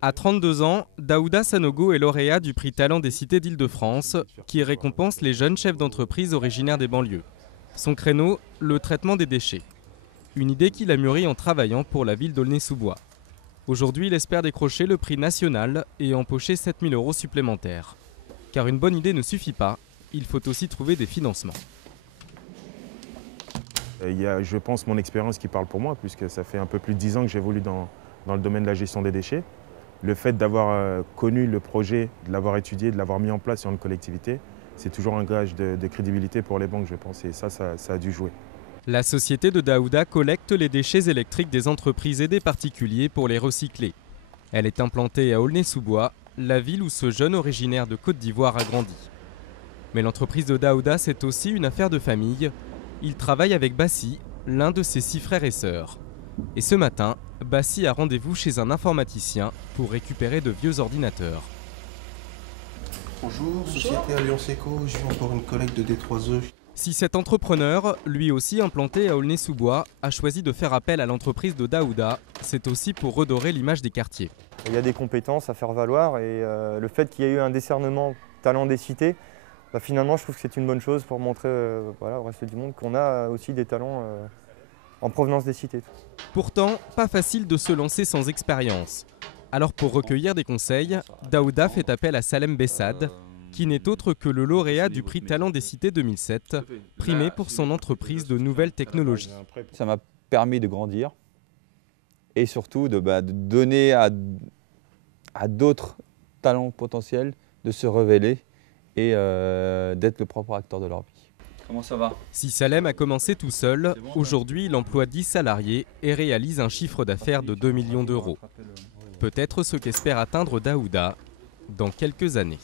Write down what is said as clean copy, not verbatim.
À 32 ans, Daouda Sanogo est lauréat du prix Talent des cités d'Île-de-France, qui récompense les jeunes chefs d'entreprise originaires des banlieues. Son créneau, le traitement des déchets. Une idée qu'il a mûrie en travaillant pour la ville d'Aulnay-sous-Bois. Aujourd'hui, il espère décrocher le prix national et empocher 7 000 € supplémentaires. Car une bonne idée ne suffit pas, il faut aussi trouver des financements. Il y a, je pense, mon expérience qui parle pour moi, puisque ça fait un peu plus de 10 ans que j'évolue dans le domaine de la gestion des déchets. Le fait d'avoir connu le projet, de l'avoir étudié, de l'avoir mis en place sur une collectivité, c'est toujours un gage de crédibilité pour les banques, je pense, et ça a dû jouer. La société de Daouda collecte les déchets électriques des entreprises et des particuliers pour les recycler. Elle est implantée à Aulnay-sous-Bois, la ville où ce jeune originaire de Côte d'Ivoire a grandi. Mais l'entreprise de Daouda, c'est aussi une affaire de famille. Il travaille avec Bassi, l'un de ses 6 frères et sœurs. Et ce matin, Bassi a rendez-vous chez un informaticien pour récupérer de vieux ordinateurs. Bonjour, société Alliance Eco, je viens pour une collecte de D3E. Si cet entrepreneur, lui aussi implanté à Aulnay-sous-Bois, a choisi de faire appel à l'entreprise de Daouda, c'est aussi pour redorer l'image des quartiers. Il y a des compétences à faire valoir et le fait qu'il y ait eu un décernement talent des cités, finalement je trouve que c'est une bonne chose pour montrer au reste du monde qu'on a aussi des talents en provenance des cités. Pourtant, pas facile de se lancer sans expérience. Alors pour recueillir des conseils, Daouda fait appel à Salem Bessad, qui n'est autre que le lauréat du prix Talent des cités 2007, primé pour son entreprise de nouvelles technologies. Ça m'a permis de grandir et surtout de donner à d'autres talents potentiels de se révéler et d'être le propre acteur de leur vie. Comment ça va? Si Salem a commencé tout seul, aujourd'hui il emploie 10 salariés et réalise un chiffre d'affaires de 2 millions d'euros. Peut-être ce qu'espère atteindre Daouda dans quelques années.